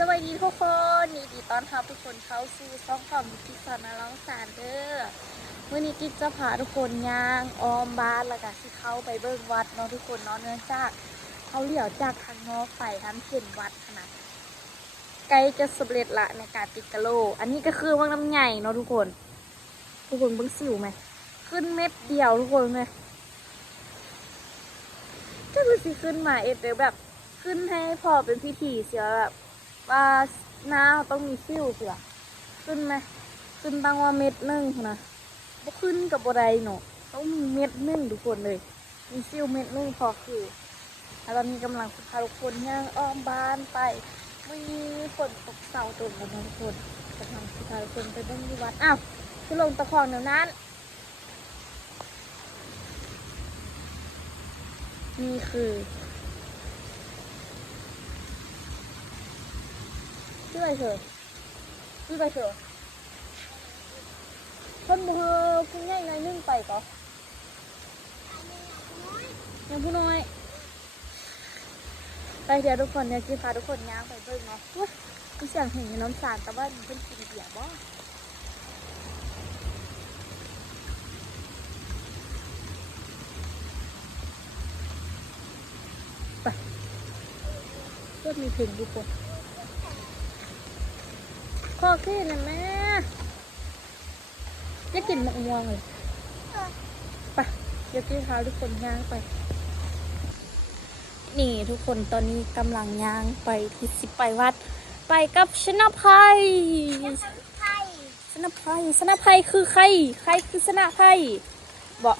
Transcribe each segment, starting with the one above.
สวัสดีทุกคนยินดีต้อนรับทุกคนเข้าสู่ช่องของกิ๊กสอนร้องสารเด้อวันนี้กิ๊กจะพาทุกคนย่างอ้อมบ้านแล้วก็ที่เข้าไปเบิ่งวัดเนาะทุกคนเนาะเนื่องจากเขาเลี้ยวจากทางนอกไปทำเข็นวัดขนาดใกล้จะสำเร็จละในการติดกะโหลอันนี้ก็คือวังน้ำใหญ่เนาะทุกคนเบิ่งสิวไหมขึ้นเม็ดเดียวทุกคนเลยก็คือสิขึ้นมาเดี๋ยวแบบขึ้นให้พอเป็นพิธีเสียแบบว่าหน้าต้องมีซิ่วเสือขึ้นไหมขึ้นตั้งว่าเม็ดนึงนะบ่ขึ้นกับบ่ได้เนาะต้องมีเม็ดนึงทุกคนเลยมีซิ่วเม็ดนึงพอคือแล้วตอนนี้กำลังพาทุกคนย่างอ้อมบ้านไปมีฝนตกเสาตกแล้วทุกคนกำลังพาทุกคนไปเบิ่งที่วัดอ้าวคือลงตะคองเดี๋ยวนั้นนี่คือชื่ออะไรเถอะชื่ออะไรเถอะคนมือคุณง่ายไงนึ่งไปก่อยังผู้น้อยไปเดี๋ยวทุกคนเนี่ยจีพาทุกคนย่างไปเบิ่งเนาะมีเสียงเห็นน้ำสารแต่ว่ามันเป็นกินเบียร์บ่ไปเพื่อมีเพลงทุกคนข้อขี้นะแม่จะกินมะม่วงเลยไปเดี๋ยวจีพาทุกคนย่างไปนี่ทุกคนตอนนี้กำลังย่างไปที่สิไปวัดไปกับชนะภัยชนะภัยคือใครคือชนะภัยบอก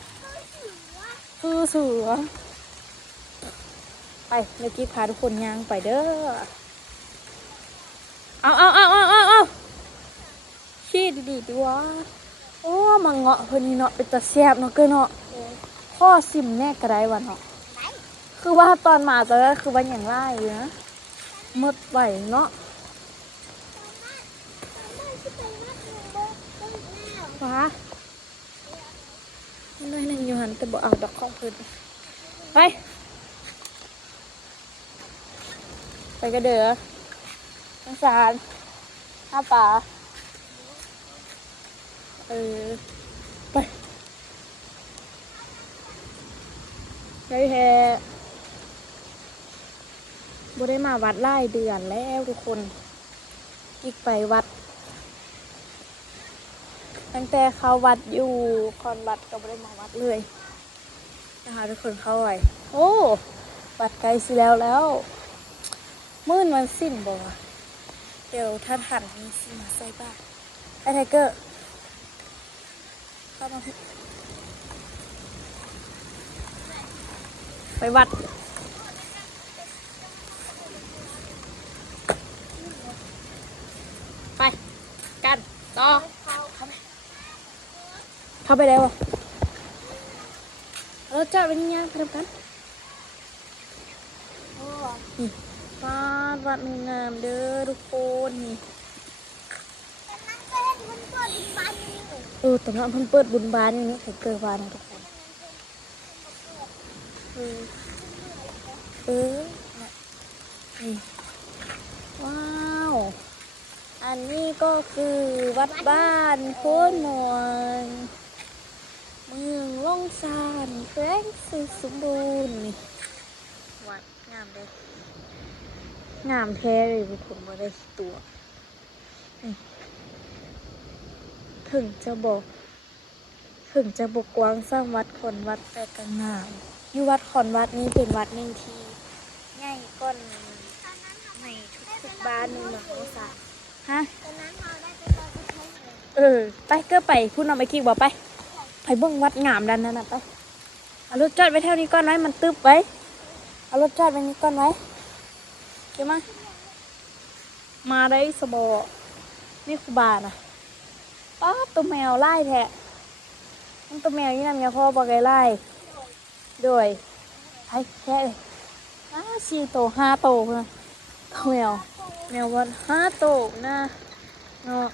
คือเสือไปเมื่อกี้พาทุกคนย่างไปเด้อเอาชี้ดีดีวะโอ้มาเงาะเพิ่นนี่เนาะเป็นตาแซ่บเนาะเกินเนาะพ่อซิมแน่กระไรวะเนาะคือว่าตอนมาตอนแรกคือว่าอย่างไรอยู่นะหมดไหวเนาะว้าน้อยหนึ่งอยู่หันแต่บอกเอาดอกของเพิ่นไปกระเดือน้ำสารห้าป่าไปได้แท้บ่ได้มาวัดไล่เดือนแล้วทุกคนอีกไปวัดตั้งแต่เข้าวัดอยู่คอนวัดก็บ่ได้มาวัดเลยนะคะทุกคนเข้าไปโอ้วัดไกลสิแล้วมื่นวันสิ้นบ่วะเดี๋ยวถ้าทันมีสิมาใส่บ้างไอ้ไทเกอร์เข้ามาไปวัดไปกันต่อเข้าไปแล้วเราจะเป็นยังไปทำกันนี่วัดงามเด้อทุกคนนี่ตอนนั้นเพิ่งเปิดบุญบานอย่างนี้ใส่เกลือวานนะทุกคนนี่ว้าวอันนี้ก็คือวัดบ้านโพนมอนเมืองล่องซานแขวงสุสมบูรณ์นี่วัดงามเลยงามแท้เลยทุกคนมาได้ตัวถึงจะบอกกว้างสร้างวัดขอนวัดแต่ก็งามอยู่วัดขอนวัดนี้เป็นวัดหนึ่งที่ใหญ่ก้อนในทุกบ้านในเมืองโอซาฮะไปก็ไปคุณเอาไปคิดบอกไปเบิ่งวัดงามดันนั่นน่ะไปเอารถจอดไว้แถวนี้ก่อนไว้มันตึบไว้เอารถจอดไว้นี้ก่อนไว้เกี่ยวมาได้สบอนี่คูบานะป้าตัวแมวไล่แทะมันตัวแมวนี่นำยาพ่อบอกไล่ด้วยไอ้แค่เลย4 โต 5 โตนะตัวแมววัน5 โตนะเนาะ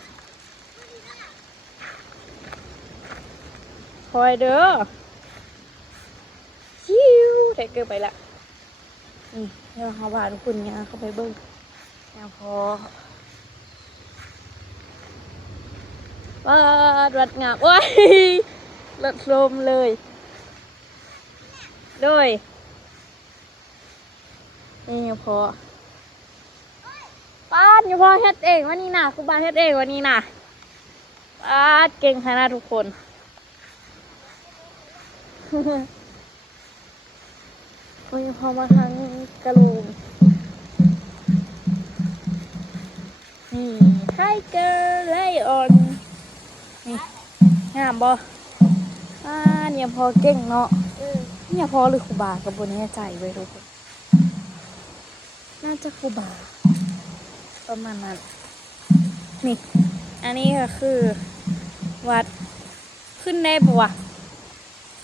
คอยเด้อชิวไทเกอร์ไปละนี่เดี๋ยวเขาพาทุกคนเนี่ยเขาไปเบิ้ง แล้วพอวัดงามโอ้ยรถลมเลยด้วยนี่พอป้าดอยู่พอเฮ็ดเองวันนี้นะครูบาเฮ็ดเองวันนี้นะป้าดเก่งขนาดทุกคนวันนี้พอมาทางกระโหลกนี่ไทเกอร์ไลออนนี่งามบ่เนี่ยพอเก่งเนาะเนี่ยพอหรือครูบากับบนนี้ใจไว้ทุกคนน่าจะครูบาประมาณนั้นนี่อันนี้ก็คือวัดขึ้นได้ปะวะ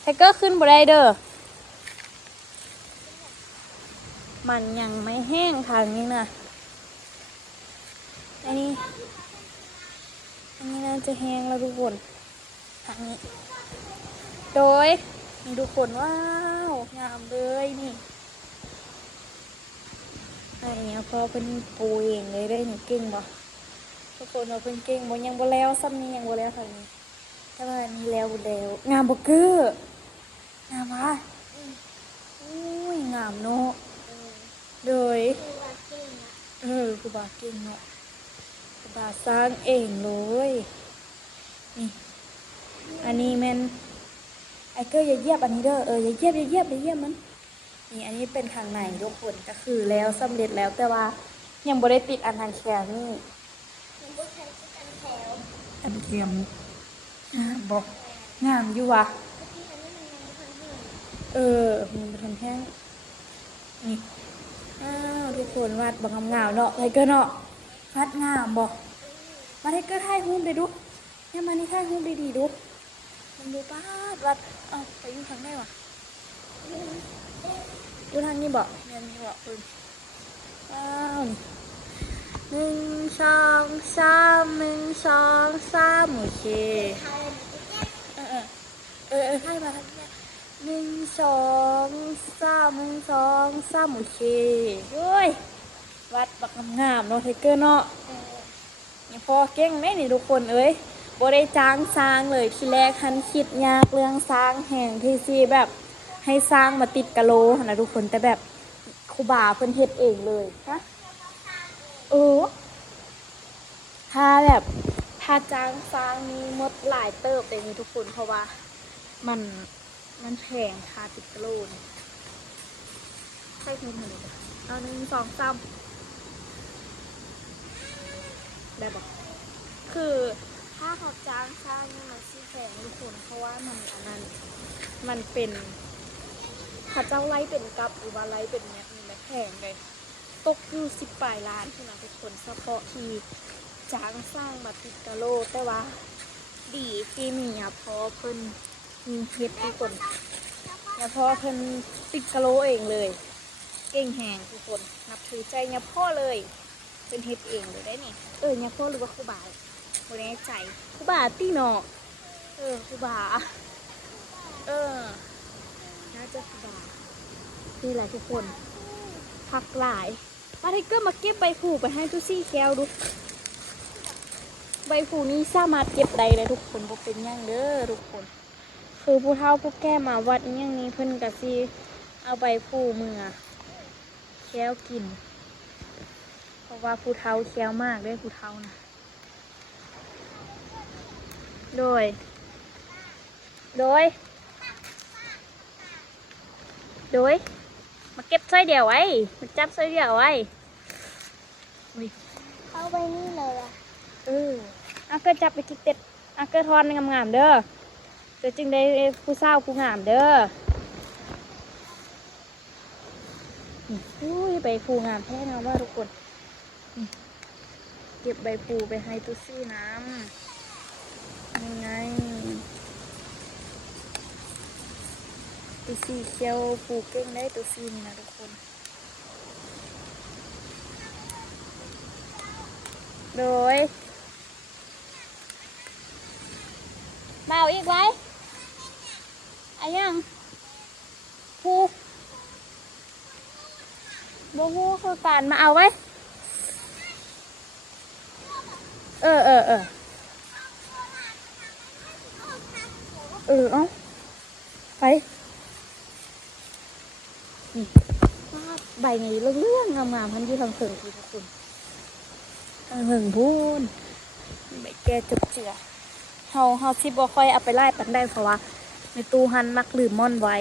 ไทเกอร์ขึ้นบ่ได้เด้อมันยังไม่แห้งทางนี้นะอันนี้น่าจะแห้งแล้วทุกคนทางนี้โดยมีทุกคนว้าวงามเลยนี่อันนี้พอเป็นปูเองเลยได้หนูเก่งบ่ทุกคนเราเป็นเก่งบ่ยังบ่แล้วซ้ำนี้ยังบ่แล้วทางนี้แต่ว่านี้แล้วงามบ่เกอร์งามวะอุ้ยงามเนาะโดยครูบาเก่งเนาะครูบาสร้างเองเลยนี่อันนี้มันไอ้เกอร์อย่าเหยียบอันนี้เด้ออย่าเหยียบมันนี่อันนี้เป็นข้างในทุกคนก็คือแล้วสำเร็จแล้วแต่ว่ายังบ่ได้ติดอันทางแขนนี่อันเทียมบอกงามอยู่วะมันมาทำแห้งนี่ทุกคนวาดบังงามเนาะไทเกอร์เนาะวาดงามบอกมาไทเกอร์ถ่ายรูปได้ดูเนี่ยมานี่ถ่ายรูปดีๆดูมันดูป้าวัดไปอยู่ทางไหนวะอยู่ทางนี้บอกเนี่ยมีบอกคุณ1 2 3โอเคถ่ายมาทางนี้1 2 3โอเคเฮ้ยวัดบักงามเนาะไทเกอร์เนาะนี่พอเก่งไหมนี่ทุกคนบ่ได้จ้างสร้างเลยทีแรกทันคิดยากเรื่องสร้างแห่งที่ซีแบบให้สร้างมาติดกะโหลนะทุกคนแต่แบบครูบาเพิ่นเฮ็ดเองเลยฮะถ้าจ้างสร้างนี่หมดหลายเติบเลยนี่ทุกคนเพราะว่ามันแพงค่าติดกะโหลใช่เพิ่นเลยเอา1 2 3ได้บอกคือถ้าเขาจ้างสร้างนี่มันซื้อแพงทุกคนเพราะว่ามันเป็นเขาเจ้าไล่เป็นกับหรือว่าไล่เป็นเนี่ยมันแพงเลยตกอยู่10 ปลายล้านใช่ไหมทุกคนเฉพาะที่จ้างสร้างมาติดกะโหลแต่ว่าดีที่มีพอเพิ่นมีเฮ็ดทุกคนพอเพิ่นติดกะโหลเองเลยเก่งแหงทุกคนนับถือใจเนี่ยพ่อเลยเป็นเฮ็ดเองเลยได้นี่เนี่ยพ่อหรือว่าครูบาบ่แน่ใจครูบาตีเนาะครูบาน่าจะครูบานี่แหละทุกคนผักหลายมาไทเกอร์มาเก็บใบผูไปให้ทุซี่แก้วดูใบผูนี้สามารถเก็บได้เลยทุกคนบ่เป็นย่างเด้อทุกคนคือผู้เฒ่าผู้แก่มาวัดอย่างนี้เพิ่นก็สิเอาใบผูมือแก้วกินเพราะว่าผู้เฒ่าแก้วมากเลยผู้เฒ่านะโดยมาเก็บสร้อยเดี่ยวไว้มาจับสร้อยเดี่ยวไว้เอาไปนี่เลยอ่ะอาเกิดจับไปกินเต็ดอาเกิดทอนงามๆเด้อเดี๋ยวจึงได้ผู้สาวผู้งามเด้อใบผูงามแท้นะว่าทุกคนเก็บใบผูไปให้ตุซี่น้ำยังไงตุซี่เคี้ยวผูเก่งได้ตุซี่นี่นะทุกคนโดยมาเอาอีกไว้อะยังผูโบฮูคือการมาเอาไว้ เออเออเออเอ้าไปนี่ใบไงเรื่องงามๆมันอยู่ทางเถิงทุกคนทางเถิงพูนใบแก่จุกเจือเฮาสิบ่ค่อยเอาไปไล่ปันได้เพราะว่าในตู้หันมักลืมม่อนไว้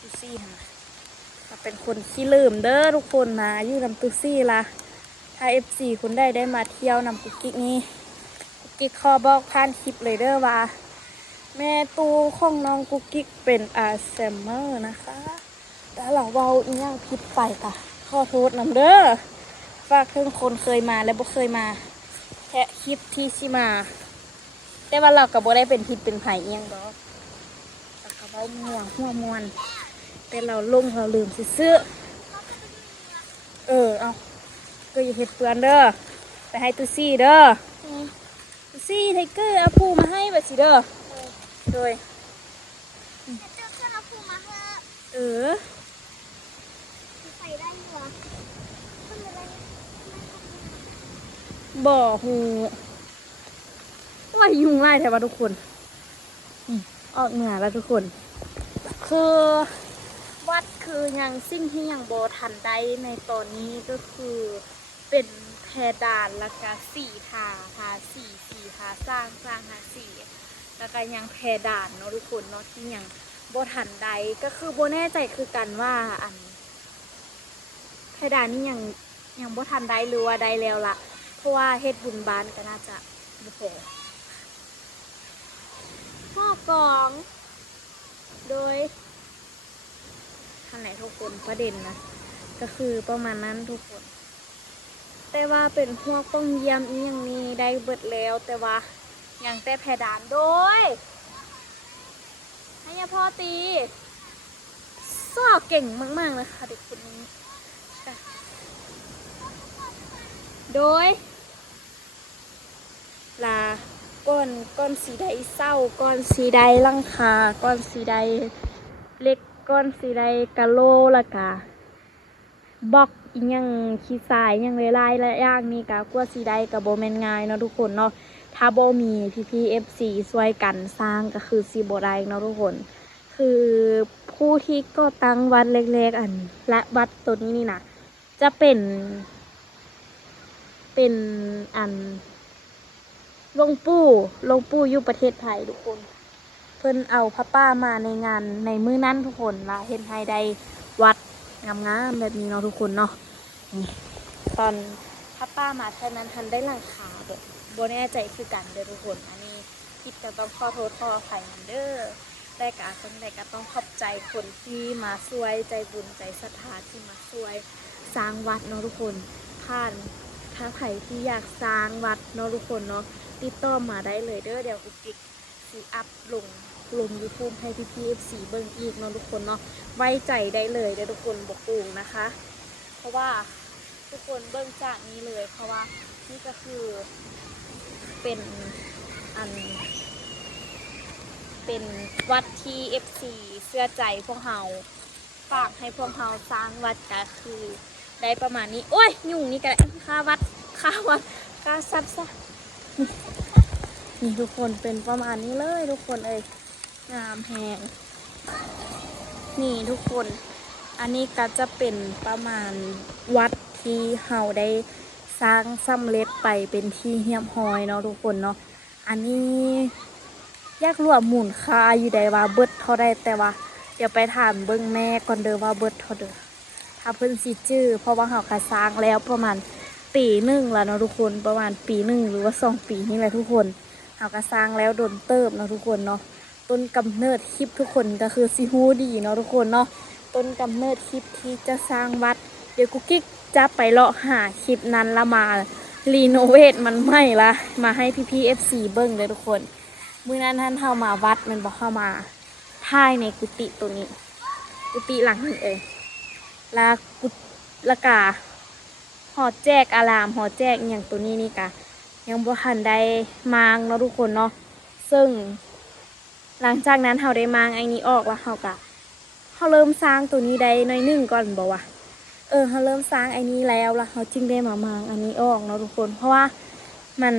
ตู้ซี่หั่นน่ะถ้าเป็นคนขี้ลืมเด้อทุกคนนะอยู่นำตู้ซี่ละถ้า FC คุณได้มาเที่ยวนำกุ๊กกิ๊กนี่กุ๊กกิ๊กขอบอกผ่านคลิปเลยเด้อว่าแม่ตู้ของน้องกุ๊กกิ๊กเป็นอัลไซเมอร์นะคะแต่เราเว้าอีหยังผิดไปค่ะขอโทษนำเด้อฝากถึงคนเคยมาและบ่เคยมาแค่คลิปที่สิมาแต่ว่าเราก็บ่ได้เป็นพิษเป็นภัยเอียงดอกเราก็เว้าม่วงหัวมวนแต่เราลงเราลืมซื้อเอาก็อย่าเฮ็ดเปื้อนเด้อไปให้ตุซี่เด้อตุซี่ไทเกอร์เอาผู้มาให้บัดสิเด้อโดยเออใส่ได้เหรอบ่หูว่ายุ่งง่ายแท้ว่าทุกคนออกเหนือแล้วทุกคนคือวัดคือยังสิ่งที่ยังโบทันได้ในตอนนี้ก็คือเป็นแพดานแล้วก็ทาสีทาสร้างทาสีแล้วก็ยังแพดานเนาะทุกคนเนาะที่ยังโบทันได้ก็คือโบแน่ใจคือกันว่าอันแพดานนี่ยังโบทันได้หรือว่าได้แล้วล่ะเพราะว่าเฮ็ดบุญบานก็น่าจะโอเคข้อกองโดยท่านไหนทุกคนประเด็นนะก็คือประมาณนั้นทุกคนแต่ว่าเป็นพวกป้องเยี่ยมอีอย่างนี้ได้เบิดแล้วแต่ว่ายังแต่แพดานโดยให้พ่อตีซ่อเก่งมากๆนะคะเด็กคนนี้โดยลาก้อนสีใดเศร้าก้อนสีใดลังคาก้อนสีใดเล็กก้อนสีใดกะโลละกะบล็อกอีกยังขี้ทรายยังลายและย่างนี่กะกลัวสีใดกะโบแมนง่ายเนาะทุกคนเนาะถ้าโบมีพี่FCช่วยกันสร้างก็คือซีโบได้เนาะทุกคนคือผู้ที่ก็ตั้งวัดเล็กๆอันและวัดตัวนี้นี่นะจะเป็นอันหลวงปู่อยู่ประเทศไทยทุกคนเพิ่นเอาพระป้ามาในงานในมื้อนั้นทุกคนละเห็นให้ได้วัดงามๆแบบนี้เนาะทุกคนเนาะตอนพระป้ามาแค่นั้นทันได้หลังคาแบบโบแน่ใจคือกันเด้อทุกคนอันนี้คิดจะต้องขอโทษขออภัยเด้อแต่กะคนใดก็ต้องขอบใจคนที่มาช่วยใจบุญใจศรัทธาที่มาช่วยสร้างวัดเนาะทุกคนผ่านถ้าใครที่อยากสร้างวัดเนาะทุกคนเนาะติดต่อมาได้เลยเด้อเดี๋ยวกุ๊กกิ๊กสีอัพลงYouTube ให้พี่ๆ FC เบิ่งอีกเนาะทุกคนเนาะไว้ใจได้เลยเด้อทุกคนบอกปูงนะคะเพราะว่าทุกคนเบิ่งจากนี้เลยเพราะว่านี่ก็คือเป็นวัดที่ FC เชื่อใจพวกเราฝากให้พวกเราสร้างวัดก็คือได้ประมาณนี้โอ้ยยุ่งนี่กันค่าวัดค่าซับซะนี่ทุกคนเป็นประมาณนี้เลยทุกคนงามแหงนี่ทุกคนอันนี้ก็จะเป็นประมาณวัดที่เฮาได้สร้างสำเร็จไปเป็นที่เฮียบฮอยเนาะทุกคนเนาะอันนี้ยากรวมมูลค่าอยู่ใดว่าเบิดเท่าใดแต่ว่าเดี๋ยวไปถามเบิ้งแม่ก่อนเด้อว่าเบิดเท่าเด้อถ้าเพิ่นสิจื้อเพราะว่าเฮาก็สร้างแล้วประมาณปีหนึ่งแล้วเนาะทุกคนประมาณปีหนึ่งหรือว่า2 ปีนี่แหละทุกคนเฮาก็สร้างแล้วโดนเติบเนาะทุกคนเนาะต้นกำเนิดคลิปทุกคนก็คือสิฮู้ดีเนาะทุกคนเนาะต้นกำเนิดคลิปที่จะสร้างวัดเดี๋ยวกุ๊กกิ๊กจะไปเลาะหาคลิปนั้นละมารีโนเวทมันไม่ละมาให้พี่ๆ FC เบิ้งเลยทุกคนมื้อนั้นท่านเข้ามาวัดมันบอกเข้ามาถ่ายในกุฏิตัวนี้กุฏิหลังนี้ละกาหอแจกอารามหอแจกอย่างตัวนี้นี่กะยังบ่ทันได้มางเนาะทุกคนเนาะซึ่งหลังจากนั้นเขาได้มางไอ้นี้ออกแล้วเขาเริ่มสร้างตัวนี้ได้หน่อยนึงก่อนบอกว่าเขาเริ่มสร้างไอ้นี้แล้วเขาจึงได้มามางอันนี้ออกเนาะทุกคนเพราะว่า มัน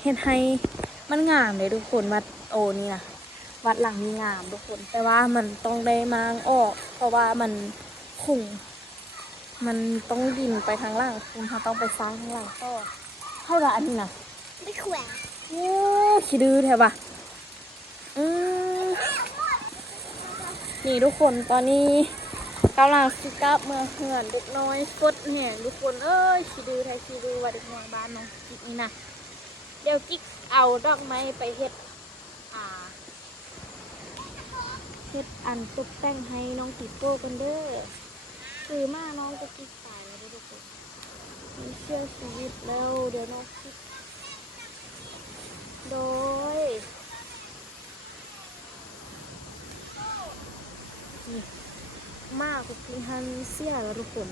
เฮ็ดให้มันงามเลยทุกคนวัดโอนี่นะวัดหลังนี้งามทุกคนแต่ว่ามันต้องได้มางออกเพราะว่ามันขุ่งมันต้องดินไปทางล่างคุณเขาต้องไปสร้างทางล่างก็เท่าไหร่อันนี้นะ ไม่แขวน โอ้ขี้ดื้อแถวป่ะอืมนี่ทุกคนตอนนี้กำลังสิกลับเมืองเหือนเด็กน้อยฟดแห่งทุกคนเอ้ยขี้ดื้อแท้ขี้ดื้อว่าเด็กน้อยบ้านน้องกิ๊กนี่นะเดี๋ยวกิ๊กเอาดอกไม้ไปเฮ็ดเฮ็ดอันตกแต่งให้น้องกิ๊กโก้กันเด้อคือมาน้องจะกิ๊กตายแล้วทุกคนมีเชื่อชีวิตแล้วเดี๋ยวน้องกิ๊กโดยนี่มากกว่าพี่ฮันเสียแล้วทุกคน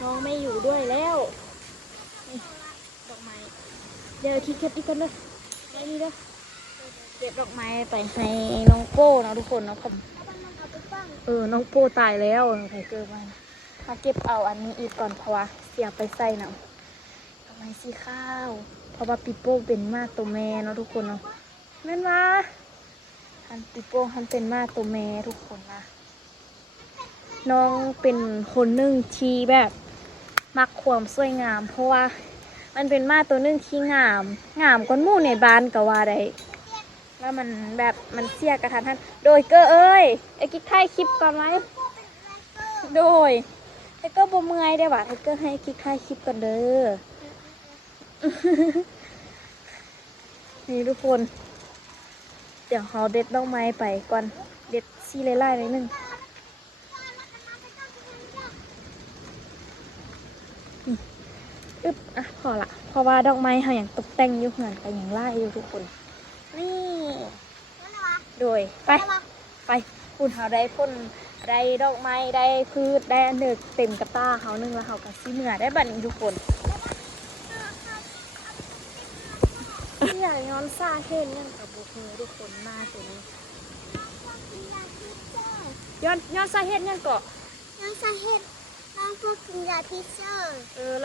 น้องไม่อยู่ด้วยแล้วนี่ดอกไม้เดี๋ยวคิดเก็บอีกกันเลยไม่ดีเด้อเก็บดอกไม้ไปให้น้องโก้นะทุกคนนะผมน้องโก้ตายแล้วใครเกิดมาเก็บเอาอันนี้อีกก่อนเพราะว่าเสียไปใส่น้ำดอกไม้สีข้าวเพราะว่าปิโป้เป็นมาตัวแม่เนาะทุกคนเนาะแม่นว่าฮันปิโป้ฮันเป็นมาตัวแม่ทุกคนนะน้องเป็นคนหนึ่งที่แบบมักความสวยงามเพราะว่ามันเป็นมาตัวหนึ่งที่งามกว่าหมู่ในบ้านก็ว่าได้แล้วมันแบบมันเสียกระทันหันโดยเก้อเอ้ยไอ้กิ๊กถ่ายคลิปก่อนไหมโดยไอ้เก้อบ่เมื่อยได้ป่ะไอ้เก้อให้กิ๊กถ่ายคลิปก่อนเด้อ นี่ทุกคนเดี๋ยวเขาเด็ดดอกไม้ไปก่อนเด็ดซีไล่ๆหน่อยนึงอึ๊บอ่ะพอละเพราะว่าดอกไม้เขาอย่างตกแต่งอยู่เหมือนกันอย่างไล่อยู่ทุกคนนี่โดยไปคุณเขาได้พ่นได้ดอกไม้ได้พืชได้อันเดกเต็มกระต้าเขานึงแล้วเขาก็ซีเหนือได้บัดนี้ทุกคนที่อยากย้อนซาเห็นยังกับบุกมือทุกคนมาตัวนี้ย้อนซาเห็นยังเกาะ น้องสาเหตุน้องพูดถึงยาพิเศษ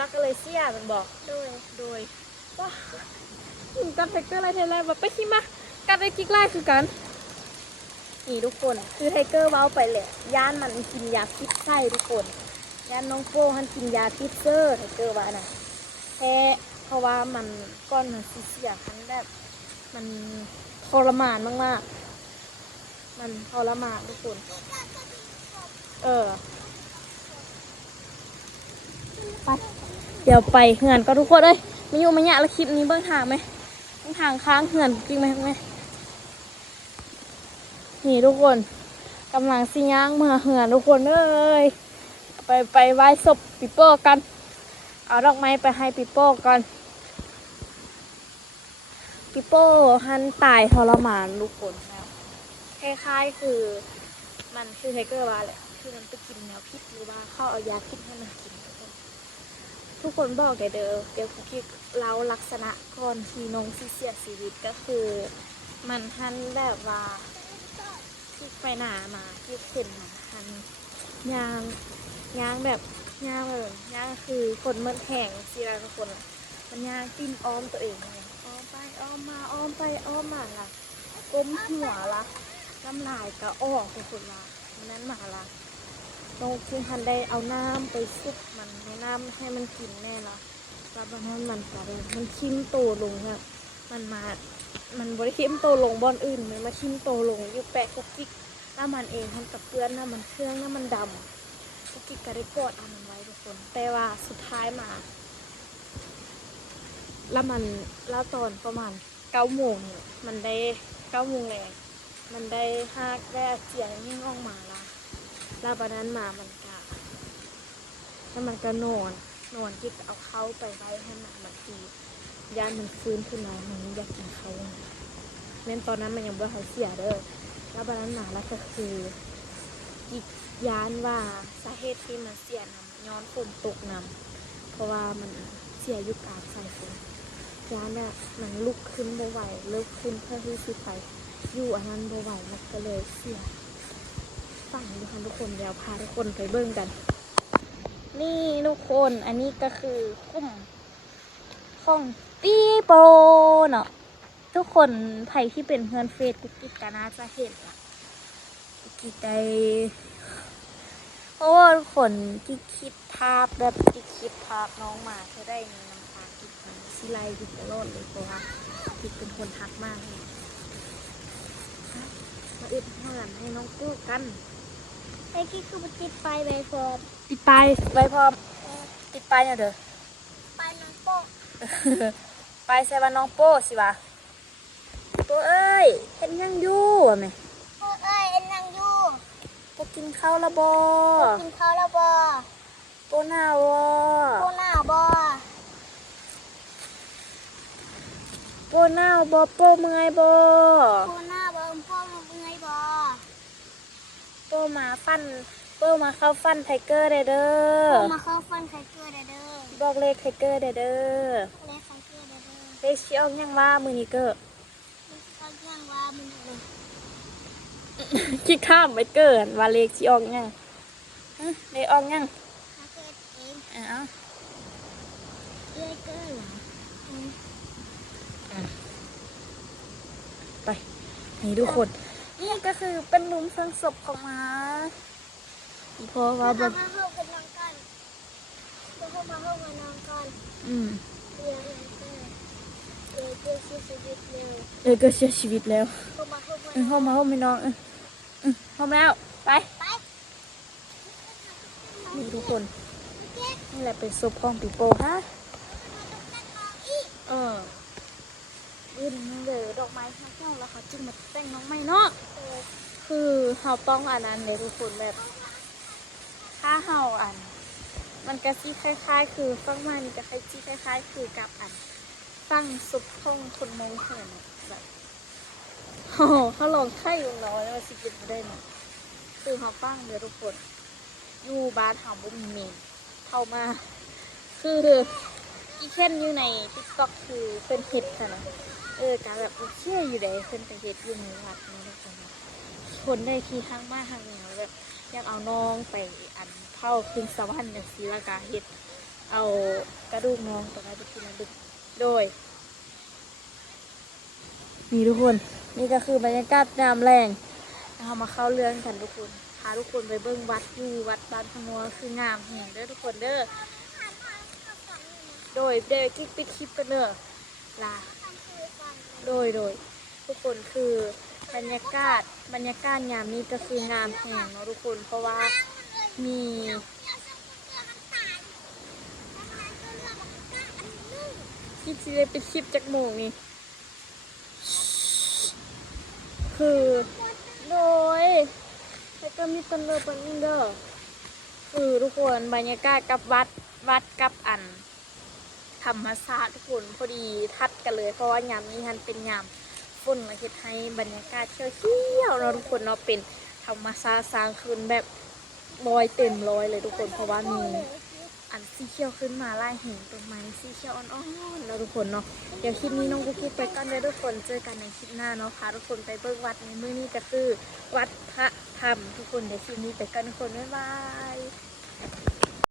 รักกันเลยเสียมันบอกโดยว่ากันไทเกอร์ไล่ไทยไล่แบบไปขี้มากันไอ้กิ๊กไล่คือกันนี่ทุกคนคือไทเกอร์เว้าไปเลยย่านมันกินยาพิษไส้ทุกคนย่านน้องโป้มันกินยาพิษเซอร์ไทเกอร์ว่าน่ะแค่เพราะว่ามันก้อนมันเสียคันแบบมันทรมานมากๆมันทรมานทุกคนไปเดี๋ยวไปเหือนก็ทุกคนเลยมีอยู่มาเนี่ยแล้วคลิปนี้เบื้องทางไหมเบื้องทางค้างเหือนจริงไหมนี่ทุกคนกำลังสิย่างเมื่อเหือนทุกคนเลยไปไหว้ศพปิโป้กันเอาดอกไม้ไปให้ปิโป้กันปิโป้หันตายทรมานทุกคนแล้วคล้ายๆคือมันคือไทเกอร์ว่าแหละคือมันไปกินแนวพิษหรือว่าเข้าเอายาพิษให้มันกินทุกคนบอกเดี๋ยวคุกกี้เล่าลักษณะก่อนที่น้องเสียชีวิตก็คือมันหันแบบว่าที่ไปหนามาที่เข็นมาหันยางแบบยางคือคนมันแห้งสิละทุกคนมันยางติ้นอ้อมตัวเองเลยอ้อมไปอ้อมมาอ้อมไปอ้อมมาล่ะก้มหัวละน้ำลายก็ออกทุกคนละนั้นมาละน้องคือหันได้เอาน้ำไปซุปมันให้น้ำให้มันกินแน่ละแล้ววันนั้นมันก็เลยมันชิมโตลงแบบมันบริชิมโตลงบอนอื่นมันมาชิมโตลงอยู่แปะกุ๊กกิ๊กแล้วมันเองทำกับเพื่อนน้ำมันเครื่องน้ำมันดำกุ๊กกิ๊กก็ได้กอดเอามันไว้ทุกคนแต่ว่าสุดท้ายมาแล้วตอนประมาณ9 โมงเนี่ยมันได้9 โมงแรงมันได้ฮักได้เสียงยิ่งออกมาละแล้ววันนั้นมามันก็นอนที่เอาเข้าไปไว้ให้มันทียานมันฟื้นขึ้นมามันอยากกินเขาเล่นตอนนั้นมันยังบ่ทันเสียเด้อแล้ววันนั้นมาแล้วก็คืออีกยานว่าสาเหตุที่มันเสียน้ำย้อนฝนตกน้ำเพราะว่ามันเสียยุคอาบใส่ฝนยานเนี่ยมันลุกขึ้นบ่ไหวลุกขึ้นเพื่อที่จะไปอยู่อันนั้นบ่ไหวมันก็เลยเสียฟังดูค่ะทุกคนเดี๋ยวพาทุกคนไปเบิ่งกันนี่ทุกคนอันนี้ก็คือ ของปีโปเนาะทุกคนไผที่เป็นเพื่อนเฟซกุ๊กกิ๊กก็น่าจะเห็นละกุ๊กกิ๊กได้เพราะว่าทุกคนกิ๊กคิดภาพแบบกิ๊กคิดภาพน้องหมาเธอได้ในน้ำตากิ๊กมันสิไลกิ๊กตลอดเลยเพราะว่ากิ๊กเป็นคนทักมากเลยมาอึดเหือนให้น้องกู้กัน ไอ้กี้คือมันติดไฟใบฟอม ติดปลายไว้พร้อมติดปลายเนี่ยเด้อ ไฟน้องโป๊ะ ปลายใส่ว่าน้องโป้สิวะโป้เอ้ยเห็นยังอยู่อ่ะแม่ โป๊ะเอ้ยเอ็นนั่งอยู่ โป้กินข้าวและบ่ กินข้าวแล้วบ่ โป้หนาวบ่ โป๊ะหน้าบ่ โป้หนาวบ่โป้เมื่อยบ่ โป๊ะหน้าบ่พ่อมาเมื่อยบ่ โป้มาฟันโป้มาเข้าฟันไทเกอร์เด้อเด้ โป๊ะ อ มาเข้าฟันไข่เกลือเด้อ บอกเลขไทเกอร์เด้อเด้อ เล่นไข่เกลือเด้อ เลขชิออกยังว่ามือนี้เกอร์ เขาเรียกว่ามันเลย คิดข้ามไปเกินว่าเลขชิออกยังฮะเลขออกยัง เขาเกิดเอง อ้าว เลื่อยเกลือเหรอ ไปนี่ทุกคน นี่ก็คือเป็นหลุมฝังศพของหมาอีพอว่าแบ มา บ เข้ากันนอนกันมาเข้ามานอนกัน อืม เลื่อยเกลือเลื่อยเกลือชีวิตเร็ว ก็เสียชีวิตแล้ว เข้ามา ห้องมาห้องไม่น้องห้องแล้วไป ไป นี่ทุกคนนี่แหละเป็นศพของปีโป้ฮะยืนเลยดอกไม้ทั้งเจ้าแล้วเขาจึงมาแต่งน้องใหม่เนาะคือเขาต้องอันนั้นเลยทุกคนแบบถ้าเขาอัน มันก็ซีคล้ายๆ คือฟังมานี่ก็คล้ายๆคือกับอันฟังซุปท่องคนมงเหินแบบโอ้เขาลองไข่ของเราแล้วสิกินได้เนาะคือเขาฟังเลยทุกคนอยู่บ้านเขาบุ้มเมนเข้ามาคืออีเช่นอยู่ในติ๊กต็อกคือเป็นเห็ดค่ะนะการแบบเชี่ยอยู่ใดเป็นแต่เห็ดอยู่ในวัดนะทุกคนคนได้ที่ข้างมากข้างเหนียวแบบอยากเอาน้องไปอันเผาขึ้นสวรรค์อย่างศิลากาเห็ดเอากระดูกน้องตรงนั้นไปกินดึกโดยนี่ทุกคนนี่ก็คือบรรยากาศยามแรงเรามาเข้าเรื่องกันทุกคนพาทุกคนไปเบิ้งวัดอยู่วัดบ้านพงัวคืองามแห่งเด้อทุกคนเด้อโดยเด็กกิ๊กปิดคลิปกันเด้อลาโดยทุกคนคือบรรยากาศยามนี้ก็คืองามแห่งเนาะทุกคนเพราะว่ามีคลิปที่ได้เป็นคลิปจากโมงนี่คือโดยแล้วก็มีต้นเลือดนึงเด้อคือทุกคนบรรยากาศกับวัดกับอันธรรมศาสตร์ทุกคนพอดีทัดกันเลยเพราะว่ายามนี้ฮันเป็นยามฝนมาเฮ็ดให้บรรยากาศเที่ยวๆเราะทุกคนเนาะเป็นธรรมศาสตร์สร้างขึ้นแบบ100 เต็ม 100เลยทุกคนเพราะว่ามีอันสีเขียวขึ้นมาไล่เห็นต้นไม้สีเขียวอ่อนๆแล้วทุกคนเนาะเดี๋ยวคลิปนี้น้องกุ๊กกิ๊กไปกันเลยทุกคนเจอกันในคลิปหน้าเนาะพาทุกคนไปเบิ่งวัดในมื้อนี้ก็คือวัดพระธรรมทุกคนเดี๋ยวคลิปนี้ไปกันทุกคนบ๊ายบาย